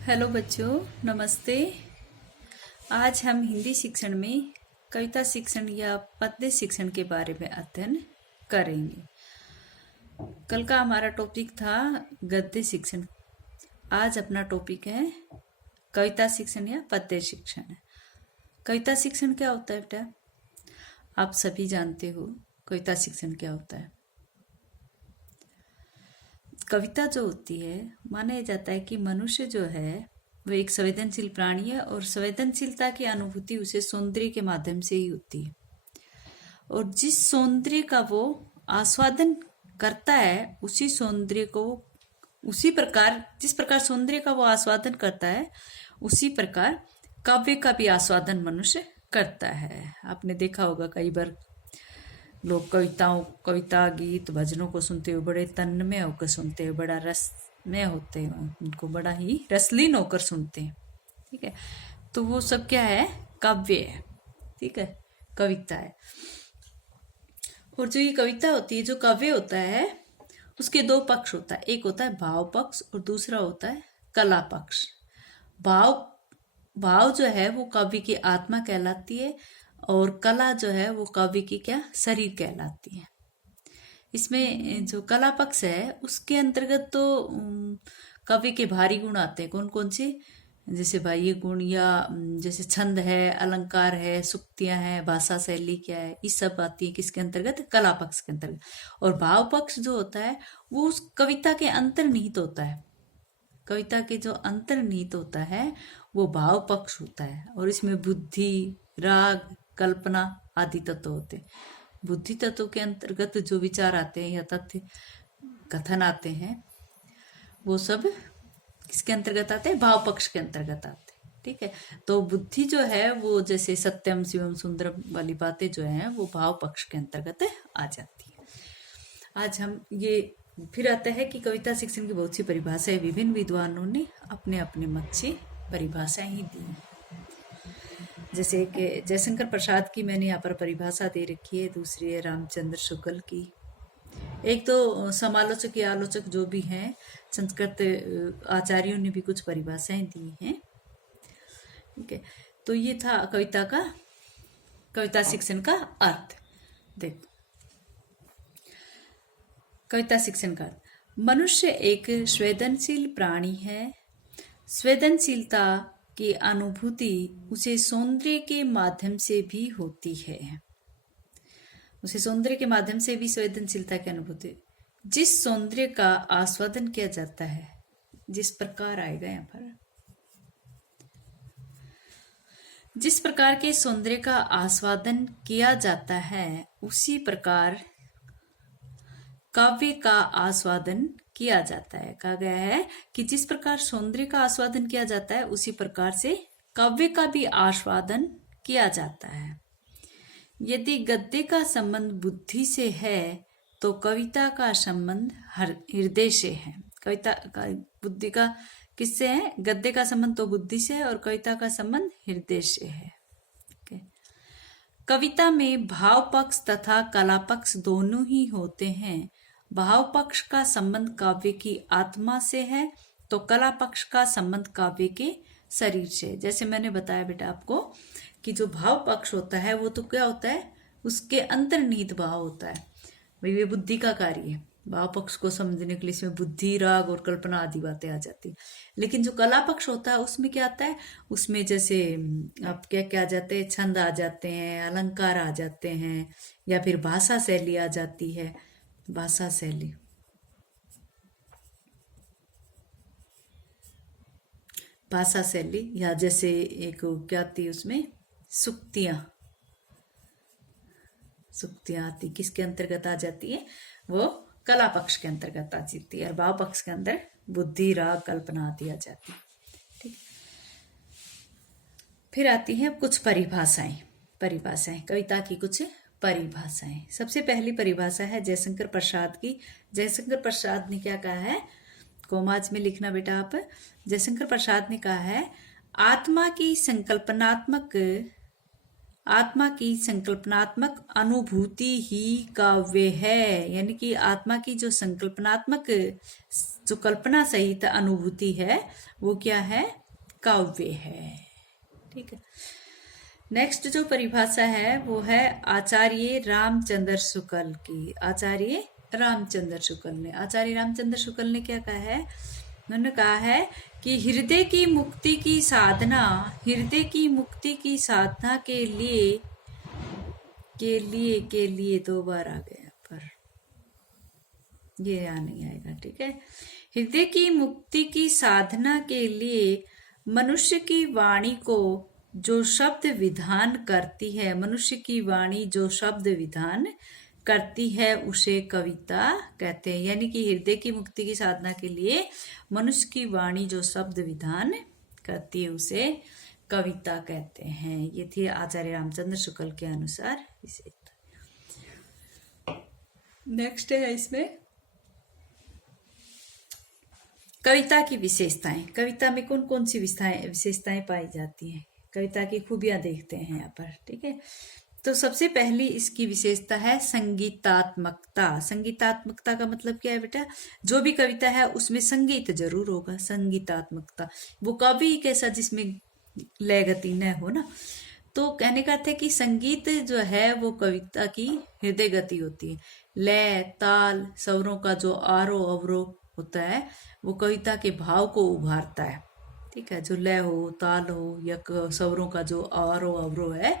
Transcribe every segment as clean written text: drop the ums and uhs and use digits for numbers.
Hello बच्चों, नमस्ते। आज हम हिंदी शिक्षण में कविता शिक्षण या पद्य शिक्षण के बारे में अध्ययन करेंगे। कल का हमारा टॉपिक था गद्य शिक्षण। आज अपना टॉपिक है कविता शिक्षण या पद्य शिक्षण। कविता शिक्षण क्या होता है बेटा? आप सभी जानते हो कविता शिक्षण क्या होता है। कविता जो होती है, माना जाता है कि मनुष्य जो है वो एक संवेदनशील प्राणी है और संवेदनशीलता की अनुभूति उसे सौंदर्य के माध्यम से ही होती है। और जिस सौंदर्य का वो आस्वादन करता है, उसी सौंदर्य को उसी प्रकार जिस प्रकार सौंदर्य का वो आस्वादन करता है, उसी प्रकार काव्य का भी आस्वादन मनुष्य करता है। आपने देखा होगा कई बार लोग कविता गीत भजनों को सुनते हुए बड़े तन्मय होकर सुनते हैं, बड़ा रसमय होते हैं, उनको बड़ा ही रसलीन होकर सुनते हैं। ठीक है, तो वो सब क्या है? काव्य है। ठीक है, कविता है। और जो ये कविता होती है, जो काव्य होता है, उसके दो पक्ष होता है। एक होता है भाव पक्ष और दूसरा होता है कला पक्ष। भाव जो है वो काव्य की आत्मा कहलाती है और कला जो है वो काव्य की क्या? शरीर कहलाती है। इसमें जो कला पक्ष है उसके अंतर्गत तो काव्य के भारी गुण आते हैं। कौन कौन से? जैसे बाह्य गुण या जैसे छंद है, अलंकार है, सुक्तियां हैं, भाषा शैली क्या है, ये सब आती है किसके अंतर्गत? कला पक्ष के अंतर्गत। और भाव पक्ष जो होता है वो उस कविता के अंतर्निहित होता है। कविता के जो अंतर्निहित होता है वो भाव पक्ष होता है। और इसमें बुद्धि, राग, कल्पना आदि तत्व होते हैं। बुद्धि तत्व के अंतर्गत जो विचार आते हैं या तथ्य कथन आते हैं, वो सब किसके अंतर्गत आते हैं? भाव पक्ष के अंतर्गत आते हैं। ठीक है, तो बुद्धि जो है वो जैसे सत्यम शिवम सुंदरम वाली बातें जो है वो भाव पक्ष के अंतर्गत आ जाती है। आज हम ये फिर आता है कि कविता शिक्षण की बहुत सी परिभाषाएं विभिन्न विद्वानों ने अपने अपने मत से परिभाषाएं ही दी। जैसे कि जयशंकर प्रसाद की मैंने यहाँ पर परिभाषा दे रखी है, दूसरी है रामचंद्र शुक्ल की। एक तो समालोचक या आलोचक जो भी हैं, संस्कृत आचार्यों ने भी कुछ परिभाषाएं दी हैं। ठीक है, तो ये था कविता शिक्षण का अर्थ। देखो, कविता शिक्षण का मनुष्य एक संवेदनशील प्राणी है। संवेदनशीलता की अनुभूति उसे सौंदर्य के माध्यम से भी होती है। उसे सौंदर्य के माध्यम से भी संवेदनशीलता की अनुभूति, जिस सौंदर्य का आस्वादन किया जाता है, जिस प्रकार आएगा यहाँ पर, जिस प्रकार के सौंदर्य का आस्वादन किया जाता है, उसी प्रकार काव्य का आस्वादन किया जाता है। कहा गया है कि जिस प्रकार सौंदर्य का आस्वादन किया जाता है, उसी प्रकार से काव्य का भी आस्वादन किया जाता है। यदि गद्य का संबंध बुद्धि से है तो कविता का संबंध हृदय से है। कविता का बुद्धि का किससे है? गद्य का संबंध तो बुद्धि से है और कविता का संबंध हृदय से है। कविता में भाव पक्ष तथा कला पक्ष दोनों ही होते हैं। भाव पक्ष का संबंध काव्य की आत्मा से है तो कला पक्ष का संबंध काव्य के शरीर से। जैसे मैंने बताया बेटा आपको कि जो भाव पक्ष होता है वो तो क्या होता है? उसके अंतर्निहित भाव होता है, भाई ये बुद्धि का कार्य है। भाव पक्ष को समझने के लिए इसमें बुद्धि, राग और कल्पना आदि बातें आ जाती है। लेकिन जो कला पक्ष होता है उसमें क्या आता है? उसमें जैसे आप क्या क्या आ जाते हैं? छंद आ जाते हैं, अलंकार आ जाते हैं, या फिर भाषा शैली आ जाती है। भाषा शैली, भाषा शैली या जैसे एक क्या आती है उसमें? सुक्तियां आती, किसके अंतर्गत आ जाती है? वो कला पक्ष के अंतर्गत आ जाती है। और भाव पक्ष के अंदर बुद्धि, राग, कल्पना आदि आ जाती है। ठीक, फिर आती हैं कुछ परिभाषाएं। कविता की कुछ परिभाषाएं। सबसे पहली परिभाषा है जयशंकर प्रसाद की। जयशंकर प्रसाद ने क्या कहा है? कोमाज में लिखना बेटा आप। जयशंकर प्रसाद ने कहा है, आत्मा की आत्मा की संकल्पनात्मक अनुभूति ही काव्य है। यानी कि आत्मा की जो संकल्पनात्मक, जो कल्पना सहित अनुभूति है, वो क्या है? काव्य है। ठीक है। नेक्स्ट जो परिभाषा है वो है आचार्य रामचंद्र शुक्ल की। आचार्य रामचंद्र शुक्ल ने, आचार्य रामचंद्र शुक्ल ने क्या कहा है? उन्होंने कहा है कि हृदय की मुक्ति की साधना, हृदय की मुक्ति की साधना के लिए 2 बार आ गया, पर ये यहाँ नहीं आएगा। ठीक है। हृदय की मुक्ति की साधना के लिए मनुष्य की वाणी को जो शब्द विधान करती है, मनुष्य की वाणी जो शब्द विधान करती है, उसे कविता कहते हैं। यानी कि हृदय की मुक्ति की साधना के लिए मनुष्य की वाणी जो शब्द विधान करती है, उसे कविता कहते हैं। ये थी आचार्य रामचंद्र शुक्ल के अनुसार विशेषता। नेक्स्ट है इसमें कविता की विशेषताएं। कविता में कौन कौन सी विशेषताएं पाई जाती हैं? कविता की खूबियां देखते हैं यहाँ पर। ठीक है। तो सबसे पहली इसकी विशेषता है संगीतात्मकता। संगीतात्मकता का मतलब क्या है बेटा? जो भी कविता है उसमें संगीत जरूर होगा। संगीतात्मकता, वो कवि कैसा जिसमें लय गति न हो ना। तो कहने का अर्थ है कि संगीत जो है वो कविता की हृदय गति होती है। लय, ताल, स्वरों का जो आरोह अवरोह होता है वो कविता के भाव को उभारता है। ठीक है। जो लय हो, ताल हो या स्वरों का जो आरोह अवरोह है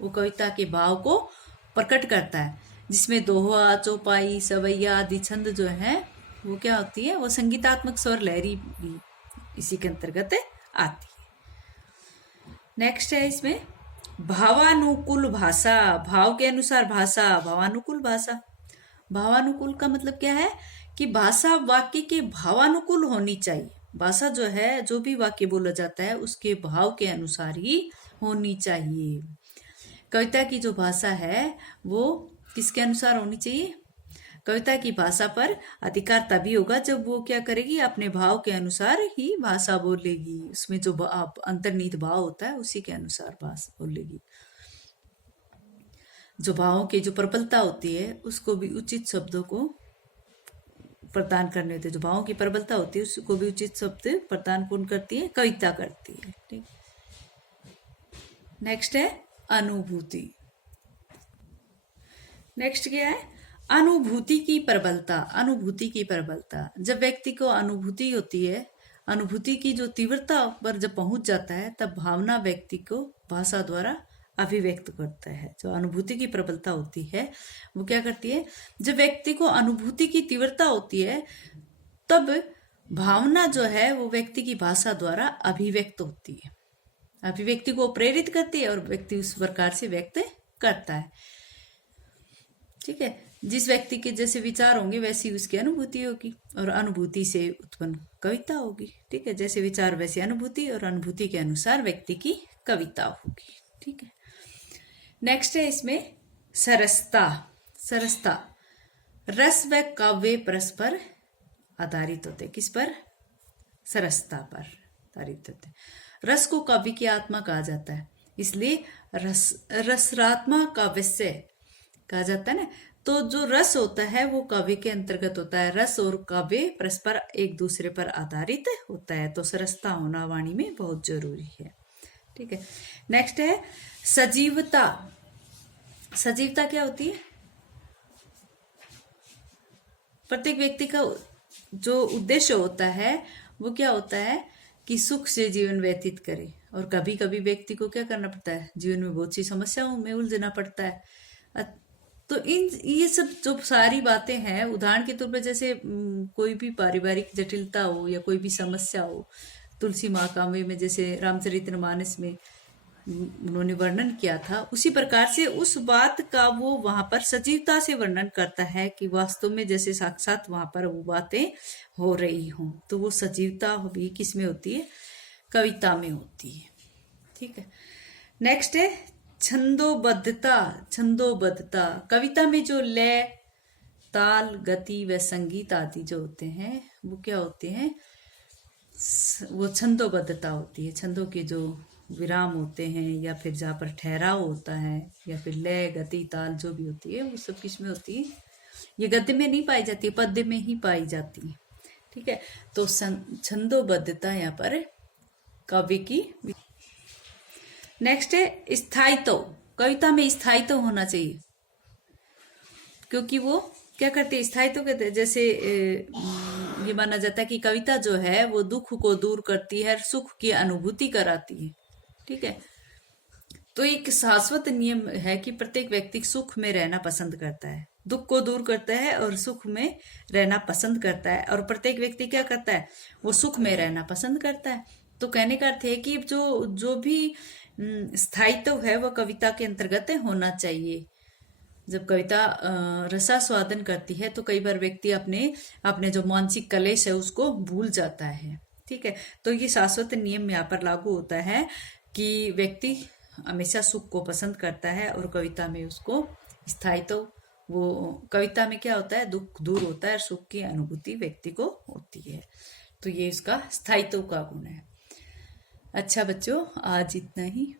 वो कविता के भाव को प्रकट करता है। जिसमें दोहा, चौपाई, सवैया आदि छंद जो है वो क्या होती है? वो संगीतात्मक स्वर लहरी भी इसी के अंतर्गत आती है। नेक्स्ट है इसमें भावानुकूल भाषा। भाव के अनुसार भाषा, भावानुकूल भाषा। भावानुकूल का मतलब क्या है? कि भाषा वाक्य के भावानुकूल होनी चाहिए। भाषा जो है, जो भी वाक्य बोला जाता है उसके भाव के अनुसार ही होनी चाहिए। कविता की जो भाषा है वो किसके अनुसार होनी चाहिए? कविता की भाषा पर अधिकार तभी होगा जब वो क्या करेगी? अपने भाव के अनुसार ही भाषा बोलेगी। उसमें जो अंतर्निहित भाव होता है उसी के अनुसार भाषा बोलेगी। जो भावों की जो प्रबलता होती है उसको भी उचित शब्दों को प्रदान करने होते हैं। जो भावों की प्रबलता होती है उसको भी उचित शब्द प्रदान कौन करती है? कविता करती है। ठीक। नेक्स्ट है अनुभूति। नेक्स्ट क्या है? अनुभूति की प्रबलता। अनुभूति की प्रबलता, जब व्यक्ति को अनुभूति होती है, अनुभूति की जो तीव्रता पर जब पहुंच जाता है तब भावना व्यक्ति को भाषा द्वारा अभिव्यक्त करता है। जो अनुभूति की प्रबलता होती है वो क्या करती है? जब व्यक्ति को अनुभूति की तीव्रता होती है तब भावना जो है वो व्यक्ति की भाषा द्वारा अभिव्यक्त होती है, अभिव्यक्ति को प्रेरित करती है और व्यक्ति उस प्रकार से व्यक्त करता है। ठीक है। जिस व्यक्ति के जैसे विचार होंगे वैसी उसकी अनुभूति होगी और अनुभूति से उत्पन्न कविता होगी। ठीक है। जैसे विचार वैसे अनुभूति और अनुभूति के अनुसार व्यक्ति की कविता होगी। ठीक है। नेक्स्ट है इसमें सरसता। सरसता, रस व काव्य परस्पर आधारित होते। किस पर? सरसता पर आधारित होते। रस को काव्य की आत्मा कहा जाता है, इसलिए रसरात्मा काव्य से कहा जाता है ना। तो जो रस होता है वो काव्य के अंतर्गत होता है। रस और काव्य परस्पर एक दूसरे पर आधारित होता है, तो सरसता होना वाणी में बहुत जरूरी है। ठीक है। नेक्स्ट है सजीवता। सजीवता क्या होती है? प्रत्येक व्यक्ति का जो उद्देश्य होता है वो क्या होता है? कि सुख से जीवन व्यतीत करे। और कभी कभी व्यक्ति को क्या करना पड़ता है? जीवन में बहुत सी समस्याओं में उलझना पड़ता है। तो ये सब जो सारी बातें हैं, उदाहरण के तौर पर जैसे कोई भी पारिवारिक जटिलता हो या कोई भी समस्या हो, तुलसी महाकाव्य में जैसे रामचरितमानस में उन्होंने वर्णन किया था, उसी प्रकार से उस बात का वो वहां पर सजीवता से वर्णन करता है कि वास्तव में जैसे साक्षात वहां पर वो बातें हो रही हों। तो वो सजीवता भी किस में होती है? कविता में होती है। ठीक है। नेक्स्ट है छंदोबद्धता। छंदोबद्धता, कविता में जो लय, ताल, गति व संगीत आदि जो होते हैं वो क्या होते हैं? वो छंदोबद्धता होती है। छंदों के जो विराम होते हैं, या फिर जहाँ पर ठहराव होता है, या फिर लय, गति, ताल जो भी होती है वो सब किसमें होती है? ये गद्य में नहीं पाई जाती, पद्य में ही पाई जाती है। ठीक है, तो छंदोबद्धता यहाँ पर काव्य की। नेक्स्ट है स्थायित्व। कविता में स्थायित्व होना चाहिए, क्योंकि वो क्या करते हैं, स्थायित्व कहते हैं। जैसे ये माना जाता है कि कविता जो है वो दुख को दूर करती है, सुख की अनुभूति कराती है। ठीक है, तो एक शाश्वत नियम है कि प्रत्येक व्यक्ति सुख में रहना पसंद करता है, दुख को दूर करता है और सुख में रहना पसंद करता है। और प्रत्येक व्यक्ति क्या करता है, वो सुख में रहना पसंद करता है। तो कहने का अर्थ है कि जो जो भी स्थायित्व है वो कविता के अंतर्गत होना चाहिए। जब कविता रसास्वादन करती है तो कई बार व्यक्ति अपने अपने जो मानसिक कलेश है उसको भूल जाता है। ठीक है, तो ये शाश्वत नियम यहाँ पर लागू होता है कि व्यक्ति हमेशा सुख को पसंद करता है, और कविता में उसको स्थायित्व, वो कविता में क्या होता है, दुख दूर होता है और सुख की अनुभूति व्यक्ति को होती है। तो ये इसका स्थायित्व का गुण है। अच्छा बच्चों, आज इतना ही।